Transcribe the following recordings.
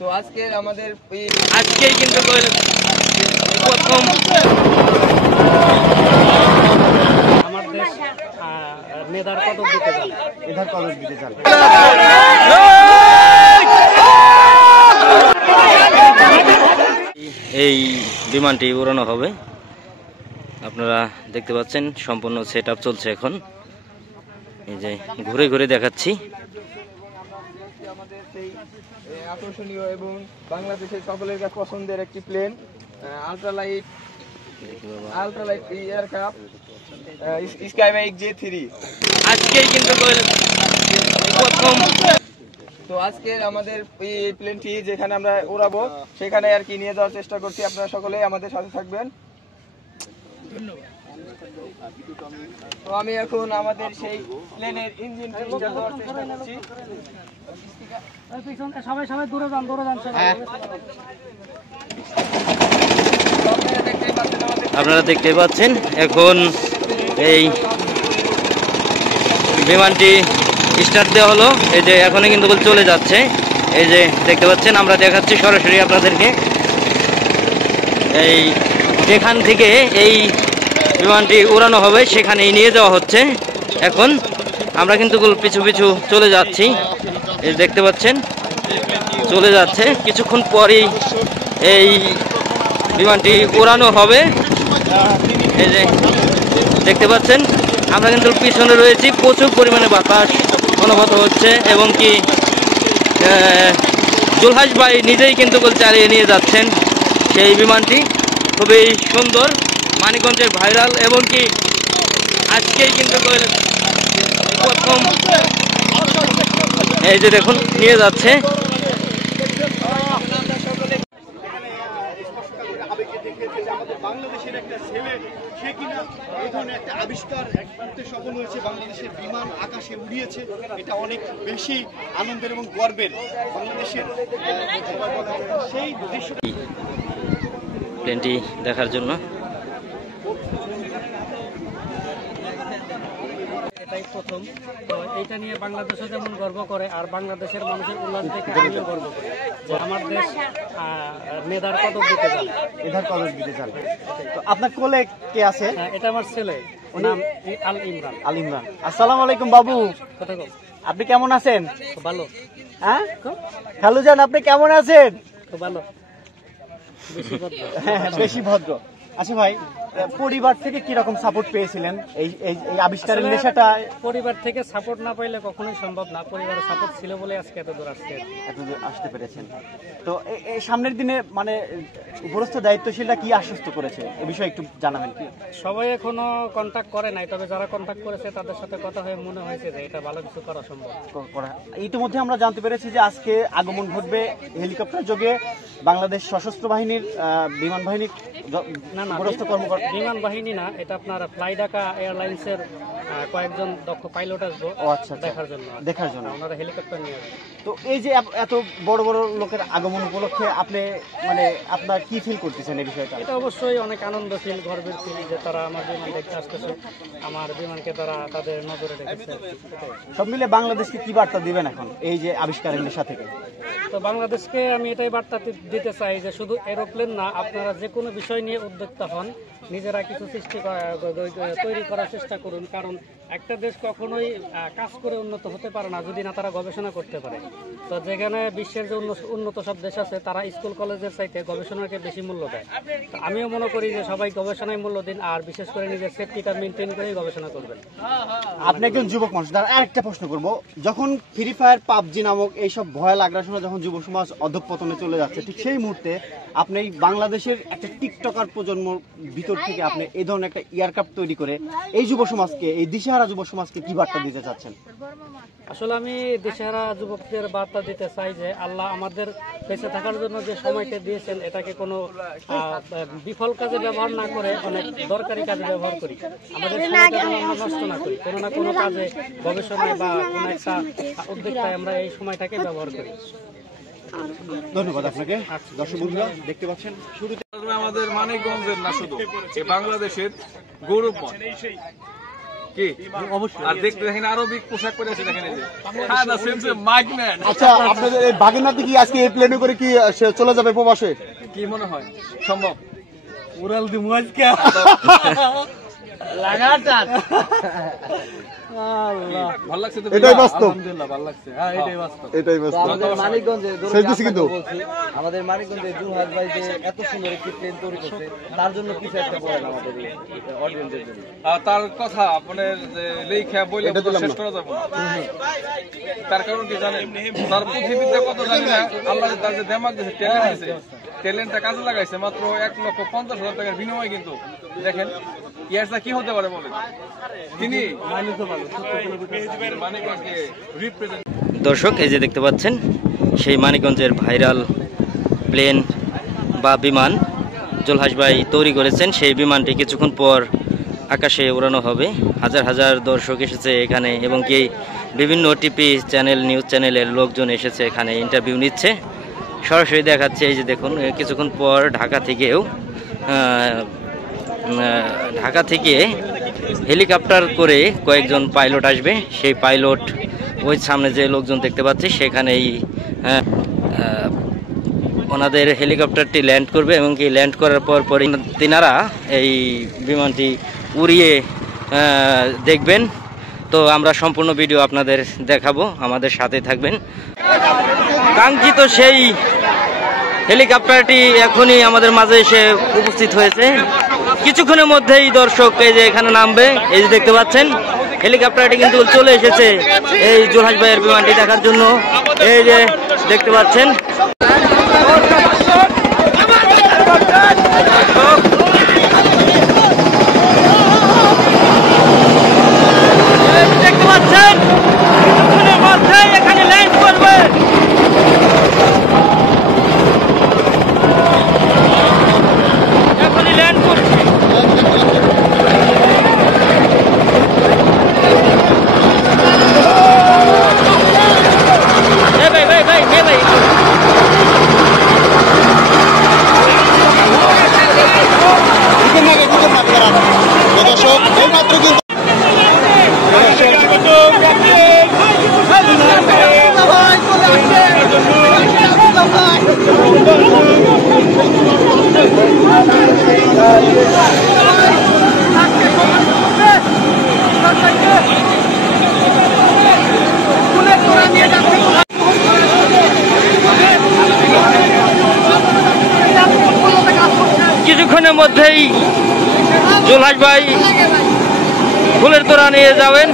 তো আজকে আমাদের আজকেই কিন্তু প্রথম আমার দেশ মেধার পদক দিতে চান, মেধার পদক দিতে চান। এই বিমানটি উড়ানো হবে। আপনারা দেখতে পাচ্ছেন সম্পূর্ণ সেট আপ চলছে এখন। এই যে ঘুরে ঘুরে দেখাচ্ছি। আমাদের সেই আকর্ষণীয় এবং বাংলাদেশের সকলের কাছে পছন্দের একটি প্লেন, আল্ট্রালাইট এয়ারক্রাফট স্কাইবাইক J3 আজকেই কিন্তু প্রথম। তো আজকে আমাদের এই প্লেনটি যেখানে আমরা উড়াবো সেখানে আর কি নিয়ে যাওয়ার চেষ্টা করছি। আপনারা সকলেই আমাদের সাথে থাকবেন। তো আমি এখন আমাদের সেই প্লেনের ইঞ্জিনটি দেওয়ার চেষ্টা করছি। সবাই দূরে যান আপনারা দেখতে পাচ্ছেন এখন এই বিমানটি স্টার্ট দেওয়া হলো। এই যে এখনই কিন্তু চলে যাচ্ছে। এই যে দেখতে পাচ্ছেন, আমরা দেখাচ্ছি সরাসরি আপনাদেরকে। এই যেখান থেকে এই বিমানটি উড়ানো হবে সেখানেই নিয়ে যাওয়া হচ্ছে। এখন আমরা কিন্তু পিছু পিছু চলে যাচ্ছি। এই দেখতে পাচ্ছেন চলে যাচ্ছে। কিছুক্ষণ পরেই এই বিমানটি উড়ানো হবে। এই যে দেখতে পাচ্ছেন আমরা কিন্তু পিছনে রয়েছি। প্রচুর পরিমাণে বাতাস অনুভূত হচ্ছে এবং কি জুলহাস ভাই নিজেই কিন্তু চালিয়ে নিয়ে যাচ্ছেন সেই বিমানটি। খুবই সুন্দর, মানিকগঞ্জের ভাইরাল এবং কি আজকেই কিন্তু প্রথম। এই যে দেখুন নিয়ে যাচ্ছে। বাংলাদেশের একটা ছেলে, সে কিনা এই ধরনের একটা আবিষ্কার করতে সফল হয়েছে। বাংলাদেশের বিমান আকাশে উড়িয়েছে। এটা অনেক বেশি আনন্দের এবং গর্বের। বাংলাদেশের সেই দৃশ্য প্লেনটি দেখার জন্য এটাই প্রথম। তো এইটা নিয়ে বাংলাদেশও যেমন গর্ব করে, আর বাংলাদেশের মানুষের উন্নয়ন থেকে আমিও গর্ব করি যে আমার দেশ মেধার পদক দিতে চান। মেধার পদক দিতে চান। তো আপনার কোলে কে আছে? এটা আমার ছেলে, ওর নাম আল ইমরান। আল ইমরান। আসসালামু আলাইকুম বাবু, কোথায় আপনি কেমন আছেন? ভালো। হ্যাঁ খালুজান, আপনি কেমন আছেন? তো ভালো, বেশি ভদ্র। হ্যাঁ, বেশি ভদ্র। আচ্ছা ভাই, পরিবার থেকে কি রকম সাপোর্ট পেয়েছিলেন এই আবিষ্কারের নেশাটা? পরিবার থেকে সাপোর্ট না পাইলে কখনোই সম্ভব না। পরিবারের সাপোর্ট ছিল বলে আজকে এত দূর আসতে পেরেছেন। তো এই সামনের দিনে মানে উপরস্থ দায়িত্বশীলরা কি আশ্বস্ত করেছে এ বিষয়ে একটু জানাবেন কি? সবাই এখনো কন্ট্যাক্ট করে নাই, তবে যারা কন্ট্যাক্ট করেছে তাদের সাথে কথা হয়ে মনে হয়েছে যে এটা ভালো কিছু করা সম্ভব। ইতিমধ্যে আমরা জানতে পেরেছি যে আজকে আগমন ঘটবে হেলিকপ্টার যোগে বাংলাদেশ সশস্ত্র বাহিনীর বিমান বাহিনীর কর্মকর্তা। বিমান বাহিনী না, এটা আপনার ফ্লাই ঢাকা এয়ারলাইন্সের কয়েকজন দক্ষ পাইলট আসবো দেখার জন্য ওনারা হেলিকপ্টার নিয়ে আসবে। তো এই যে এত বড় বড় লোকের আগমন উপলক্ষে আপনি মানে আপনার কি ফিল করতেছেন এই বিষয়টা? এটা অবশ্যই অনেক আনন্দ ফিল, গর্বের ফিল যে তারা আমার বিমান দেখতে আসতেছে, আমার বিমানকে তারা তাদের নজরে রেখেছে। সব মিলে বাংলাদেশকে কি বার্তা দিবেন এখন এই যে আবিষ্কারের নেশা থেকে? তো বাংলাদেশকে আমি এটাই বার্তা দিতে চাই যে শুধু এরোপ্লেন না, আপনারা যে কোনো বিষয় নিয়ে উদ্যোক্তা হন, নিজেরা কিছু তৈরি করার চেষ্টা করুন। কারণ একটা দেশ কখনোই কাজ করে উন্নত হতে পারে না যদি না তারা গবেষণা করতে পারে। তো যেখানে বিশ্বের যে উন্নত সব দেশ আছে তারা স্কুল কলেজের চাইতে গবেষণাকে বেশি মূল্য দেয়। তো আমিও মনে করি যে সবাই গবেষণায় মূল্য দিন, আর বিশেষ করে নিজের সেফটিটা মেনটেন করেই গবেষণা করবেন। আপনি একজন যুবক মানুষ, তার আরেকটা প্রশ্ন করবো, যখন ফ্রি ফায়ার পাবজি নামক এইসব ভয়াল আগ্রাসনে যখন যুব সমাজ অধঃপতনে চলে যাচ্ছে, ঠিক সেই মুহূর্তে আপনি বাংলাদেশের একটা টিকটকার প্রজন্ম ভিতর থেকে আপনি এই ধরনের একটা এয়ারক্রাফট তৈরি করে এই যুব সমাজকে, এই দিশেহারা যুব সমাজকে কি বার্তা দিতে চাচ্ছেন? আসলে আমি দিশেহারা যুবকদের বার্তা দিতে চাই যে আল্লাহ আমাদের বেঁচে থাকার জন্য যে সময়টা দিয়েছেন এটাকে কোনো বিফল কাজে ব্যবহার না করে অনেক দরকারি কাজে ব্যবহার করি। আমাদের সময়টা যেন আমরা নষ্ট না করি, কোনো না কোনো কাজে, গবেষণায় বা কোনো একটা উদ্যোক্তায় আমরা এই সময়টাকে ব্যবহার করি। ধন্যবাদ আপনাকে। দর্শক বন্ধুরা দেখতে পাচ্ছেন শুরুতে আমাদের মানিকগঞ্জের না শুধু বাংলাদেশের গৌরব। কি অবশ্যই। আর দেখতে দেখেন আরবিক পোশাক পরে আছে, দেখেন এই যে সাদা সেমসে মাইকম্যান। আচ্ছা, আপনাদের এই বাগেরহাট কি আজকে এই প্লেনে করে কি সে চলে যাবে প্রবাসে? কি মনে হয় সম্ভব? উড়াল দিমু আজকে লাগাতার। আল্লাহ, ভালো লাগছে তো? এটাই বাস্তব। আলহামদুলিল্লাহ ভালো লাগছে। হ্যাঁ, এটাই বাস্তব। এটাই বাস্তব। আমাদের মানিকগঞ্জে সেই দিছি কিন্তু আমাদের মানিকগঞ্জে জুলহাস ভাই যে এত সুন্দর একটি প্লেন তৈরি করছে, তার জন্য কিছু একটা বলেন আমাদের অডিয়েন্সের জন্য। তার কথা আপনার যে লেখা বইলে শেষ করা যাবে না। তার কারণ কি জানেন? তার পৃথিবীতে কত জানি না, আল্লাহ তার যে দেমাগ দিয়েছে, ট্যালেন্ট দিয়েছে, ট্যালেন্টটা কাজে লাগাইছে মাত্র 1,50,000 টাকার বিনিময়ে। কিন্তু দেখেন ইয়ারটা কি হতে পারে বলেন? তিনি মানিকগঞ্জকে রিপ্রেজেন্ট। দর্শক, এই যে দেখতে পাচ্ছেন সেই মানিকগঞ্জের ভাইরাল প্লেন বা বিমান জুলহাস ভাই তৈরি করেছেন। সেই বিমানটি কিছুক্ষণ পর আকাশে উড়ানো হবে। হাজার হাজার দর্শক এসেছে এখানে, এবং কি বিভিন্ন টিভি চ্যানেল, নিউজ চ্যানেলের লোকজন এসেছে এখানে, ইন্টারভিউ নিচ্ছে। সরাসরি দেখাচ্ছে। এই যে দেখুন, কিছুক্ষণ পর ঢাকা থেকে হেলিকপ্টার করে কয়েকজন পাইলট আসবে। সেই পাইলট ওই সামনে যে লোকজন দেখতে পাচ্ছি সেখানেই ওনাদের হেলিকপ্টারটি ল্যান্ড করবে, এবং কি ল্যান্ড করার পর তিনারা এই বিমানটি উড়িয়ে দেখবেন। তো আমরা সম্পূর্ণ ভিডিও আপনাদের দেখাবো, আমাদের সাথে থাকবেন। কাঙ্ক্ষিত সেই হেলিকপ্টারটি এখনই আমাদের মাঝে এসে উপস্থিত হয়েছে। কিছুক্ষণের মধ্যেই দর্শক এই যে এখানে নামবে। এই যে দেখতে পাচ্ছেন হেলিকপ্টারটি কিন্তু চলে এসেছে এই জুলহাস ভাইয়ের বিমানটি দেখার জন্য। এই যে দেখতে পাচ্ছেন কিছুক্ষণের মধ্যেই এখানে ল্যান্ড করবে। এখনই ল্যান্ড করছে। দর্শক, এই মাত্র কিন্তু কিছুক্ষণের মধ্যেই জুলহাস ভাই ফুলের তোড়া নিয়ে যাবেন।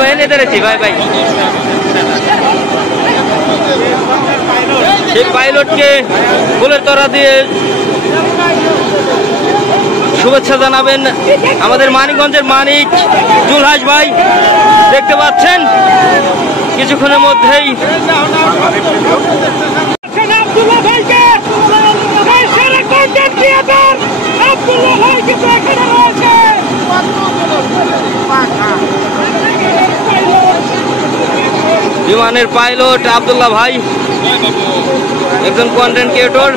ভাই এনে ধরেছি ভাই ভাই সেই পাইলটকে ফুলের তোড়া দিয়ে শুভেচ্ছা জানাবেন আমাদের মানিকগঞ্জের মানিক জুলহাস ভাই। দেখতে পাচ্ছেন কিছুক্ষণের মধ্যেই বিমানের পাইলট আব্দুল্লাহ ভাই, একজন কন্টেন্ট ক্রিয়েটর,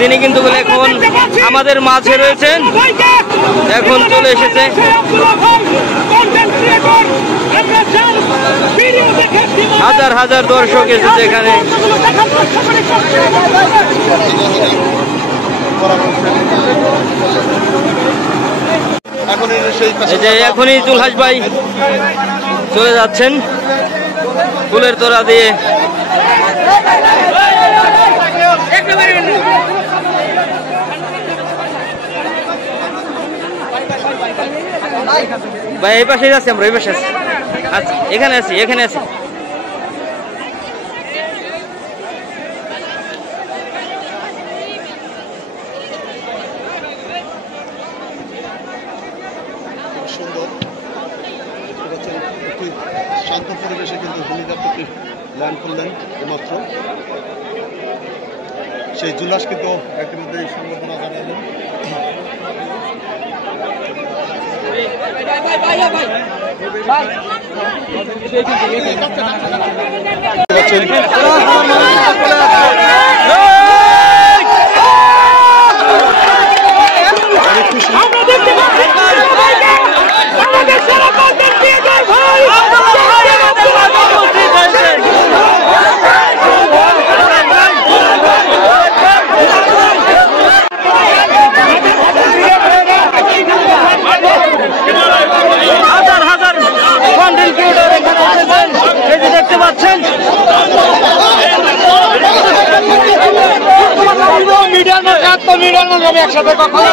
তিনি কিন্তু এখন আমাদের মাঝে রয়েছেন, এখন চলে এসেছে। হাজার হাজার দর্শক এসেছে এখানে। এই যে এখনই জুলহাস ভাই চলে যাচ্ছেন ফুলের তোড়া দিয়ে। ভাই এই পাশে আছি আমরা, এই পাশে আছি। আচ্ছা, এখানে আছি, এখানে আছি। সুন্দর একটি শান্ত পরিবেশে কিন্তু হেলিকপ্টারটি ল্যান্ড করলেন মাত্র। সেই জুলহাস কিন্তু ইতিমধ্যে সম্বর্ধনা জানালেন। মুসলমান ভাবে একসাথে কখনো